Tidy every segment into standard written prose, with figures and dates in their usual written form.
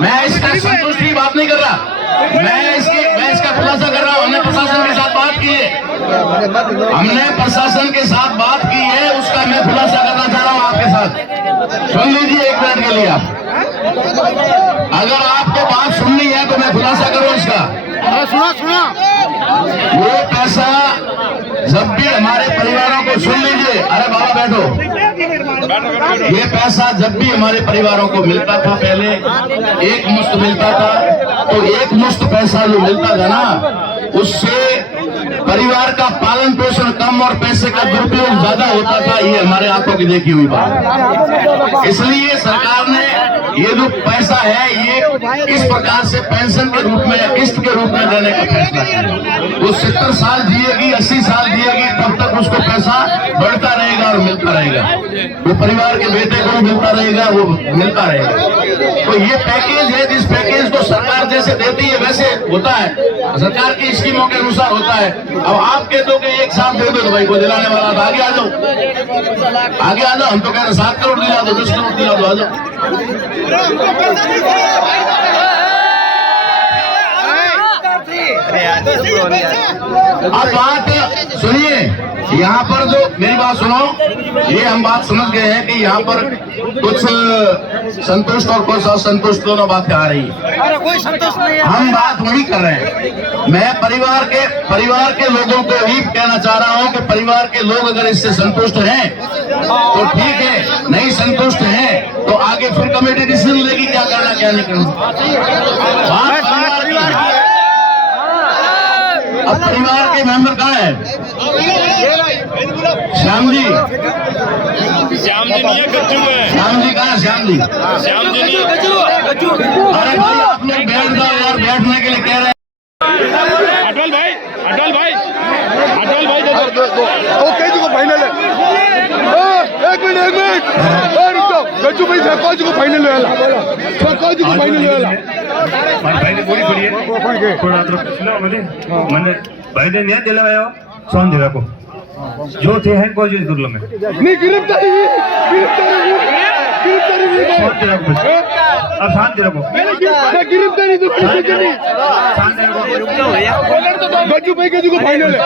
मैं इसका संतुष्ट की बात नहीं कर रहा, मैं इसका खुलासा कर रहा हूँ। हमने प्रशासन के साथ बात की है, उसका मैं खुलासा करना चाह रहा हूँ आपके साथ। सुन लीजिए एक मिनट के लिए आप, अगर आपको बात सुननी है तो मैं खुलासा करूँ इसका। सुना वो पैसा जब भी हमारे परिवारों को, सुन लीजिए, अरे बाबा बैठो, ये पैसा जब भी हमारे परिवारों को मिलता था, पहले एक मुश्त मिलता था, तो एक मुश्त पैसा जो मिलता था ना, उससे परिवार का पालन पोषण कम और पैसे का दुरुपयोग ज्यादा होता था। ये हमारे आंखों की देखी हुई बात। इसलिए सरकार ने ये जो पैसा है ये इस प्रकार से पेंशन के रूप में, किस्त के रूप में देने का फैसला किया। वो 70 साल जिएगी, 80 साल जिएगी, तब तक उसको पैसा बढ़ता रहेगा और मिलता रहेगा। वो परिवार के बेटे को मिलता रहेगा, वो मिलता रहेगा। तो ये पैकेज है, जिस पैकेज को सरकार जैसे देती है वैसे होता है, सरकार की स्कीमों के अनुसार होता है। अब आप कह दो कि एक साथ दे दो तो भाई को दिलाने वाला तो आगे आ जाओ, आगे आ जाओ। हम तो कह रहे 7 करोड़ दिला दो, 10 करोड़ दिला दो, आ जाओ। अब बात सुनिए, यहाँ पर जो, मेरी बात सुनो, ये हम बात समझ गए हैं कि यहाँ पर कुछ संतुष्ट और कुछ असंतुष्ट दोनों बातें आ रही है। कोई संतुष्ट नहीं है, हम बात वही कर रहे हैं। मैं परिवार के लोगों को ही कहना चाह रहा हूँ कि परिवार के लोग अगर इससे संतुष्ट हैं तो ठीक है, नहीं संतुष्ट हैं तो आगे फिर कमेटी डिसीजन लेगी क्या करना क्या नहीं करना। बात परिवार की है। अब परिवार के मेंबर कहाँ है? श्याम जी नहीं है, गज्जू है। श्याम जी कहाँ है? श्याम जी नहीं है, गज्जू। अरे भाई आप लोग बैठ जाओ यार, बैठने के लिए कह रहे हैं। अटल भाई को फाइनल है। एक मिनट गज्जू भाई सरपंच को फाइनल भाई ने न्याय दिलवाया सोन जगह को जो थे हैं कोई दुर्लभ में नहीं गिरफ्तारी अब शांति रखो, गिरफ्तारी गज्जू भाई गज्जू को फाइनल है।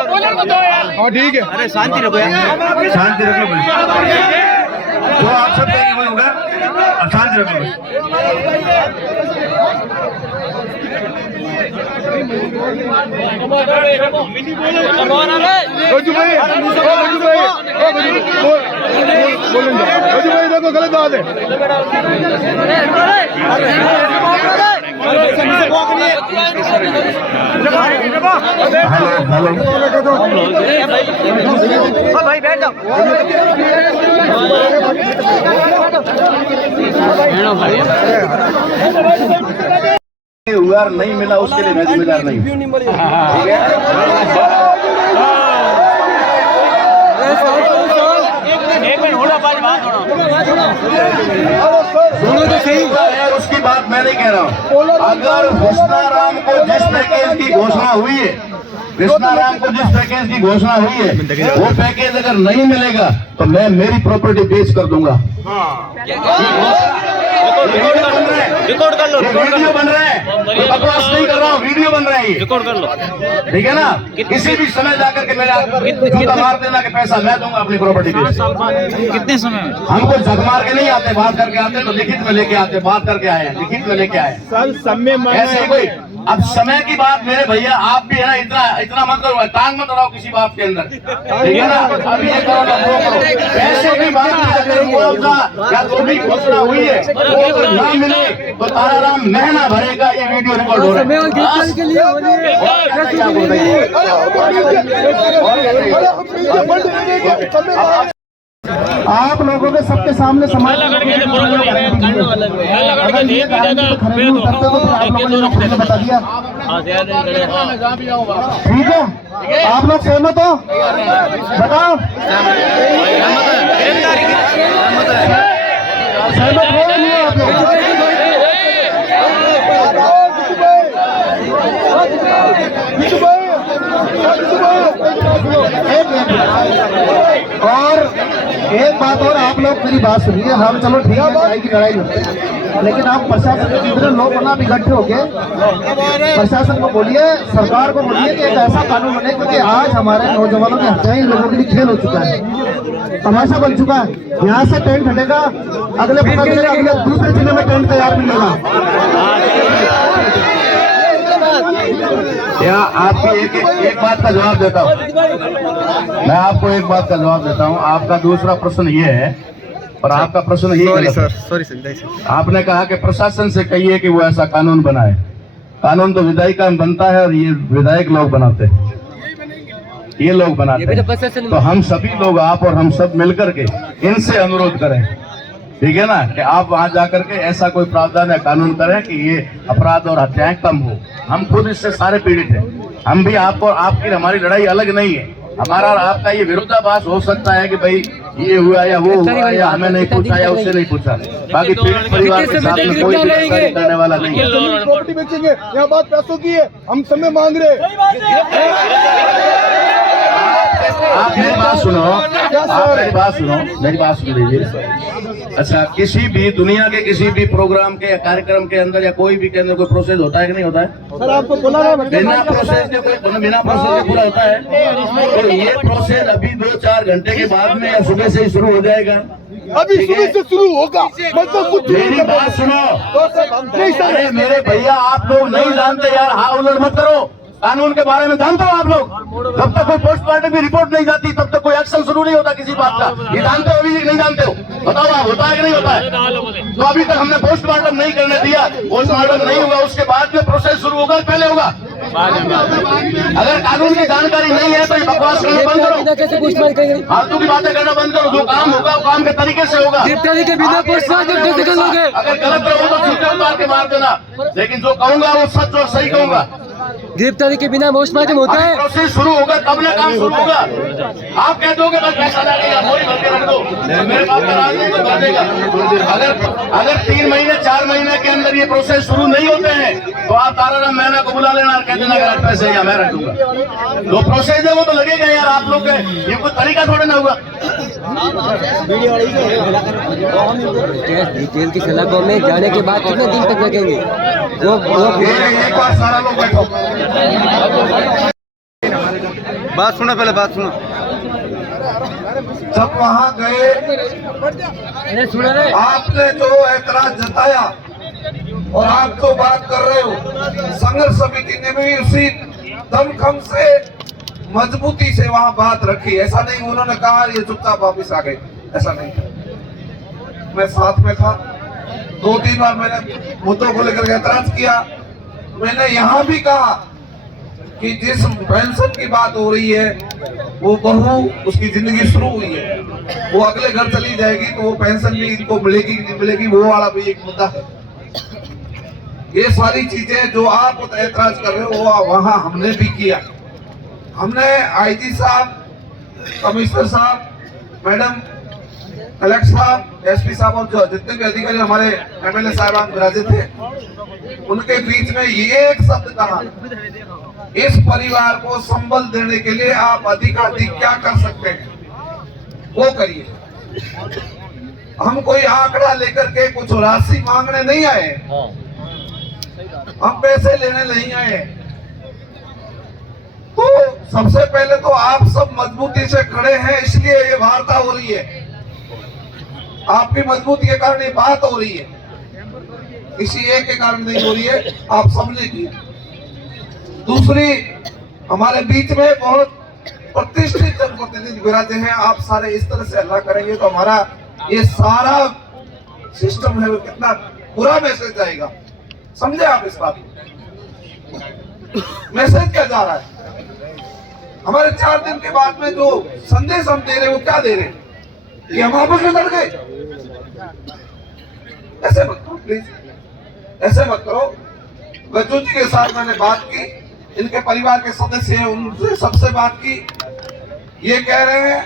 हाँ ठीक है, अरे शांति रखो यार, शांति रखो। जो आप सब कहेंगे वो होगा, अब शांति रखो। गज्जू भाई देखो गलत बात है। भाई बैठ जाओ। हुआ नहीं मिला उसके लिए मैं जिम्मेदार नहीं हूँ, ठीक है। सुनो तो सही है, उसकी बात मैं नहीं कह रहा हूँ। अगर कृष्णाराम को जिस पैकेज की घोषणा हुई है, वो पैकेज अगर नहीं मिलेगा तो मैं मेरी प्रॉपर्टी बेच कर दूंगा। रिकॉर्ड कर लो, वीडियो बन रहा है, बकवास नहीं कर रहा हूँ, वीडियो बन रहा है, रिकॉर्ड कर लो, ठीक है ना। किसी भी समय जाकर के मेरा जूता मार देना कि पैसा मैं दूंगा अपनी प्रॉपर्टी पे। कितने समय में? हमको झक मार के नहीं आते, बात करके आते तो लिखित में लेके आते, बात करके आए, लिखित में लेके आए सर समय ऐसे कोई। अब समय की बात मेरे भैया आप भी है ना, इतना मत करो, टांग मत लगाओ किसी बात के अंदर, ठीक है ना। अब ये करो ना वो करो, ऐसे भी बात या तो भी घोषणा हुई है वो नहीं मिले तो ताराराम महीना भरेगा। ये वीडियो रिकॉर्ड हो रहा है। आप लोगों के सबके सामने समाज बता दिया, ठीक है। आप लोग सहमत हो? बताओ सहमत हो नहीं आप लोग? और एक बात और, आप लोग मेरी बात सुनिए। हम चलो ठीक है, लड़ाई की लड़ाई लेकिन आप प्रशासन के जितने लोग होना आप इकट्ठे होके प्रशासन को बोलिए, सरकार को बोलिए कि एक ऐसा कानून बने, क्योंकि आज हमारे नौजवानों की हत्याएं लोगों के लिए खेल हो चुका है, तमाशा बन चुका है। यहाँ से टेंट हटेगा, अगले पता चलेगा अगले दूसरे जिले में टेंट तैयार मिलेगा। यहाँ आपकी एक बात का जवाब देता हूँ, मैं आपको एक बात का जवाब देता हूँ। आपका दूसरा प्रश्न ये है, और आपका प्रश्न ये है, आपने कहा कि प्रशासन से कहिए कि वो ऐसा कानून बनाए। कानून तो विधायिका में बनता है और ये विधायक लोग बनाते हैं, ये लोग बनाते हैं। तो हम सभी लोग, आप और हम सब मिलकर के इनसे अनुरोध करें, ठीक है ना, कि आप वहां जाकर के ऐसा कोई प्रावधान या कानून करें कि ये अपराध और हत्याएं कम हो। हम खुद इससे सारे पीड़ित हैं, हम भी आपको, आपकी हमारी लड़ाई अलग नहीं है। हमारा और आपका ये विरोधाभास हो सकता है कि भाई ये हुआ या वो हुआ या हमें नहीं पूछा या उससे नहीं पूछा, बाकी पीड़ित परिवार के साथ में कोई गिरफ्तारी करने वाला नहीं है। प्रॉपर्टी बेचेंगे, यहाँ बात पैसों की है, हम समय मांग रहे आप मेरी बात सुनो, मेरी बात सुन लीजिए। अच्छा, किसी भी दुनिया के किसी भी प्रोग्राम के या कार्यक्रम के अंदर या कोई भी के अंदर कोई प्रोसेस होता है कि नहीं होता है? सर आपको बोला ना, बिना प्रोसेस के पूरा होता है। तो ये प्रोसेस अभी 2-4 घंटे के बाद में या सुबह से ही शुरू हो जाएगा। अभी सुबह से शुरू होगा, मतलब कुछ मेरी बात सुनो, नहीं सर, अरे मेरे भैया आप लोग नहीं जानते यार, हाँ उलट मत करो। कानून के बारे में जानते हो आप लोग? जब तक कोई पोस्टमार्टम की रिपोर्ट नहीं जाती तब तक कोई एक्शन शुरू नहीं होता किसी बात का। ये जानते हो अभी नहीं जानते हो? बताओ आप, होता है कि नहीं होता है? तो अभी तक हमने पोस्टमार्टम नहीं करने दिया, पोस्टमार्टम नहीं हुआ, उसके बाद में प्रोसेस शुरू होगा, पहले होगा? अगर कानून की जानकारी नहीं है तो ये बकवास करना बंद करो, फालतू की बातें करना बंद करो। जो काम होगा वो काम के तरीके से होगा। अगर गलत रहो तो सीधे उतार के मार देना, लेकिन जो कहूंगा वो सच और सही कहूंगा। गिरफ्तारी के बिना पोस्टमार्टम होता है? प्रोसेस शुरू होगा तब ना काम शुरू होगा। आप कह दोगे बस पैसा लगेगा, मोरी भर के रख दो, मेरे बाप का राज नहीं बता देगा। अगर 3 महीने 4 महीने के अंदर ये प्रोसेस शुरू नहीं होते हैं तो आप ताराराम मैना को बुला लेना और कह देना अगर पैसे या मैं रख दूंगा। जो प्रोसेस है वो तो लगेगा यार आप लोग के, ये कोई तरीका थोड़ा ना हुआ। जेल की सलाखों में जाने के बाद कितने दिन तक लगेंगे? एक बार सारा लोग बैठो, बात सुनो, पहले बात सुनो। जब वहाँ गए आपने जो ऐतराज जताया और आप जो बात कर रहे हो, संघर्ष समिति ने भी उसी दमखम से मजबूती से वहाँ बात रखी। ऐसा नहीं उन्होंने कहा ये चुपचाप वापिस आ गए, ऐसा नहीं था। मैं साथ में था, 2-3 बार मैंने मुद्दों को लेकर ऐतराज किया। मैंने यहाँ भी कहा कि जिस पेंशन की बात हो रही है वो बहू, उसकी जिंदगी शुरू हुई है, वो अगले घर चली जाएगी तो वो पेंशन भी इनको मिलेगी नहीं मिलेगी, वो वाला भी एक मुद्दा है। ये सारी चीजें जो आप ऐतराज कर रहे हो वो वहां हमने भी किया। हमने आईजी साहब, कमिश्नर साहब, मैडम कलेक्टर साहब, एसपी साहब और जो जितने भी अधिकारी हमारे एमएलए साहबान विराजे थे, उनके बीच में ये एक शब्द कहा, इस परिवार को संबल देने के लिए आप अधिकाधिक क्या कर सकते हैं वो करिए। हम कोई आंकड़ा लेकर के कुछ राशि मांगने नहीं आए, हम पैसे लेने नहीं आए। तो सबसे पहले तो आप सब मजबूती से खड़े हैं, इसलिए ये वार्ता हो रही है। आपकी मजबूती के कारण ये बात हो रही है, किसी एक के कारण नहीं हो रही है, आप सबने की। दूसरी, हमारे बीच में बहुत प्रतिष्ठित जनप्रतिनिधि विराजे हैं, आप सारे इस तरह से हल्ला करेंगे तो हमारा ये सारा सिस्टम है वो कितना बुरा मैसेज जाएगा, समझे आप इस बात को? मैसेज क्या जा रहा है? हमारे 4 दिन के बाद में जो संदेश हम दे रहे हैं वो क्या दे रहे हैं कि हम आपस में लड़ गए? ऐसे मत करो प्लीज, ऐसे मत करो। गज्जू जी के साथ मैंने बात की, इनके परिवार के सदस्य हैं, उनसे सबसे बात की। ये कह रहे हैं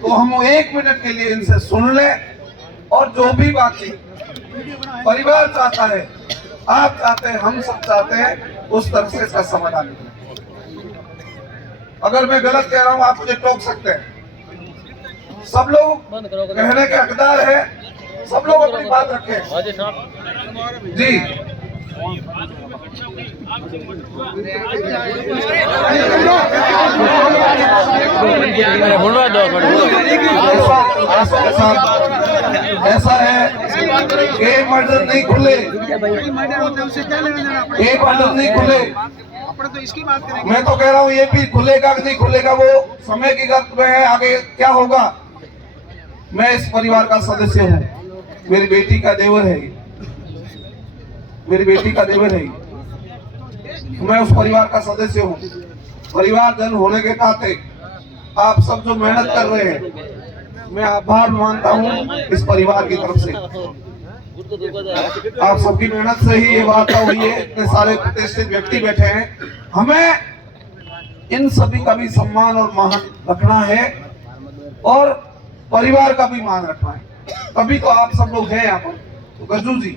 तो हम 1 मिनट के लिए इनसे सुन लें और जो भी बातचीत परिवार चाहता है, आप चाहते हैं, हम सब चाहते हैं, उस तरह से इसका समाधान निकले। अगर मैं गलत कह रहा हूं आप मुझे टोक सकते हैं। सब लोग कहने के हकदार है, सब लोग अपनी बात रखें। जी ऐसा है कि मर्डर नहीं खुले, ये मर्डर नहीं खुले। मैं तो कह रहा हूँ ये भी खुलेगा कि नहीं खुलेगा वो समय की गर्त में है, आगे क्या होगा। मैं इस परिवार का सदस्य हूँ, मेरी बेटी का देवर है, मेरी बेटी का देवर है, मैं उस परिवार का सदस्य हूँ। परिवारजन होने के नाते आप सब जो मेहनत कर रहे हैं, मैं आभार मानता हूँ इस परिवार की तरफ से। आप सबकी मेहनत से ही ये वार्ता हुई है, इतने सारे प्रतिष्ठित व्यक्ति बैठे हैं। हमें इन सभी का भी सम्मान और मान रखना है और परिवार का भी मान रखना है, तभी तो आप सब लोग हैं यहाँ पर। तो गज्जू जी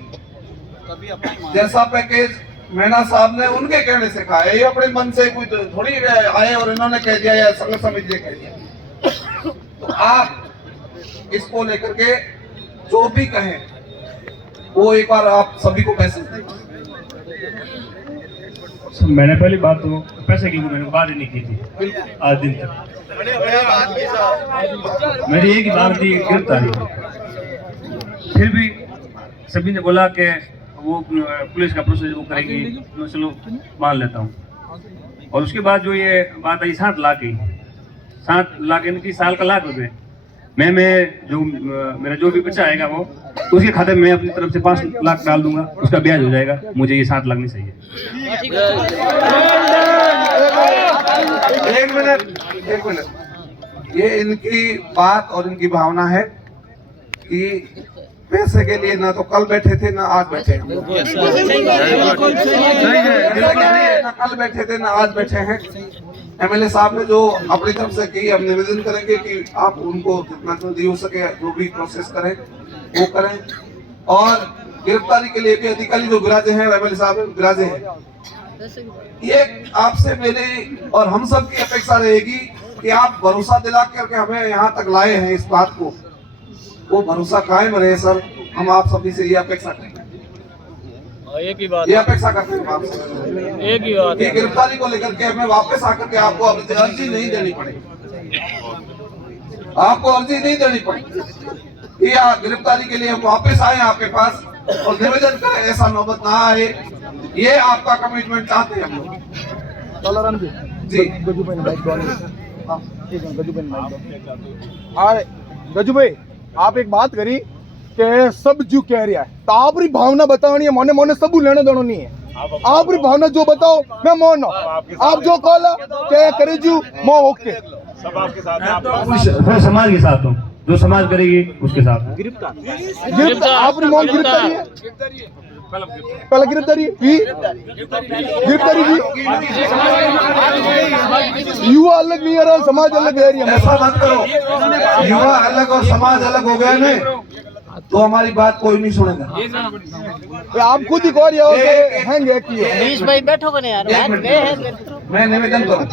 जैसा पैकेज मैना साहब ने उनके कहने से कहा है, ये अपने मन से कोई थोड़ी आए और इन्होंने कह दिया या संघ समिति ने कह दिया। तो आप इसको लेकर के जो भी कहें वो एक बार आप सभी को मैसेज दें। मैंने पहली बात तो पैसे की मैंने बात ही नहीं की थी आज दिन तक। मेरी एक ही बात थी गिरफ्तारी, फिर भी सभी ने बोला कि वो पुलिस का प्रोसेस वो करेगी, मैं चलो मान लेता हूँ। और उसके बाद जो ये बात आई 7 लाख की, 7 लाख यानी कि साल का ₹1,00,000 मैं जो मेरा जो भी बच्चा आएगा वो उसके खाते में मैं अपनी तरफ से 5 लाख डाल दूंगा, उसका ब्याज हो जाएगा। मुझे ये 7 लाख नहीं चाहिए। एक मिनट, ये इनकी बात और इनकी भावना है कि पैसे के लिए ना तो कल बैठे थे ना आज बैठे हैं, ना कल बैठे थे ना आज बैठे हैं। एमएलए साहब ने जो अपनी तरफ से की, हम निवेदन करेंगे कि आप उनको जितना जल्दी हो सके जो भी प्रोसेस करें वो करें। और गिरफ्तारी के लिए भी अधिकारी जो विराजे हैं, एमएलए साहब विराजे हैं, ये आपसे मेरी और हम सब की अपेक्षा रहेगी कि आप भरोसा दिला करके हमें यहाँ तक लाए हैं इस बात को, वो भरोसा कायम रहे सर। हम आप सभी से ये अपेक्षा करते हैं, एक ही बात, ये अपेक्षा करते हैं आपसे, एक ही बात, गिरफ्तारी को लेकर के हमें वापस आकर के आपको अर्जी नहीं देनी पड़ेगी, आपको अर्जी नहीं देनी पड़ेगी। ये गिरफ्तारी के लिए हम वापस आए आपके पास और निवेदन करें ऐसा नौबत ना आए, ये आपका कमिटमेंट चाहते हैं हम लोग जी। गजू भाई आप एक बात करी के सब जो कह रहा है तो आपरी भावना बतानी है, मोने मोने सब लेने देना नहीं है। आपरी भावना जो बताओ मैं मानो, आप जो कॉल क्या करे जू मैं ओके सब आपके साथ हैं, समाज के साथ हूँ, जो समाज करेगी उसके साथ। गिरफ्तार आपरी मौन गिरफ्तारी है, पहला गिरफ्तारी युवा अलग नहीं है, समाज अलग है। ऐसा मत करो, युवा अलग और समाज अलग हो गए ना तो हमारी बात कोई नहीं सुनेगा। आप खुद ही कह रहे हो कि हैंगे की भाई बैठो बने यार, मैं निवेदन करूं,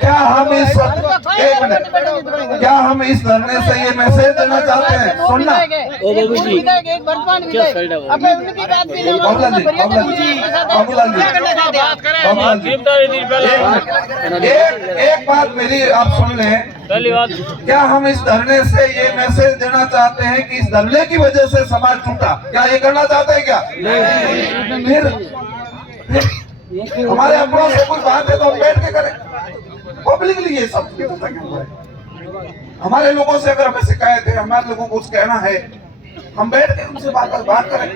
क्या हम इस एक मिनट, क्या हम इस धरने से ये मैसेज देना चाहते हैं? सुनना एक बात मेरी आप सुन लें, क्या हम इस धरने से ये मैसेज देना चाहते हैं कि इस धरने की वजह से समाज टूटा? क्या ये करना चाहते हैं क्या? फिर हमारे अपनों से कोई बात है तो हम बैठ के करें पब्लिकली ये सब। हमारे लोगों से अगर हमें शिकायत है, हमारे लोगों को कुछ कहना है, हम बैठ के उनसे बात करें।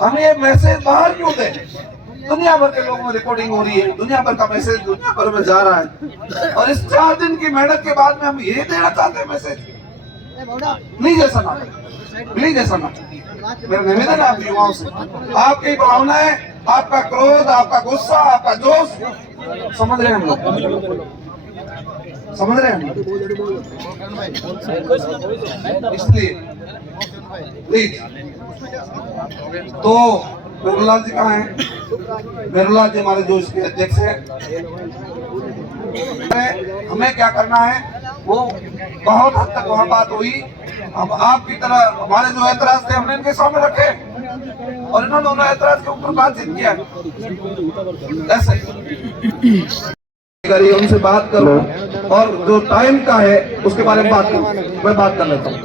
हम ये मैसेज बाहर क्यों दें? दुनिया भर के लोगों में रिकॉर्डिंग हो रही है, दुनिया भर का मैसेज दुनिया भर में जा रहा है और इस 4 दिन की मेहनत के बाद में हम ये देना चाहते हैं मैसेज? प्लीज ऐसा ना, प्लीज ऐसा ना। मेरा निवेदन है आप युवाओं से, आपकी भावनाएं, आपका क्रोध, आपका गुस्सा, आपका जोश समझ रहे हैं हम लोग, समझ रहे हैं। इसलिए प्लीज, तो मेहरुलाल जी कहाँ हैं? मेहरुलाल जी हमारे जो इसके अध्यक्ष हैं। हमें क्या करना है वो बहुत हद तक वहाँ बात हुई अब आपकी तरह हमारे जो ऐतराज थे हमने इनके सामने रखे और इन्होंने उन ऐतराज के ऊपर बातचीत किया। ऐसे उनसे बात करो और जो टाइम का है उसके बारे में बात करो, मैं बात कर लेता हूँ।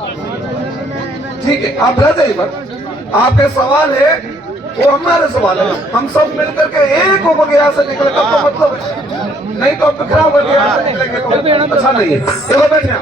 ठीक है, आप रह जाइए बस। आपके सवाल है वो हमारे सवाल है, हम सब मिलकर के एक होकर के यहाँ से निकले तब तो मतलब है, नहीं तो बिखरा होकर के यहाँ से निकलेंगे तो अच्छा नहीं है। चलो बैठे।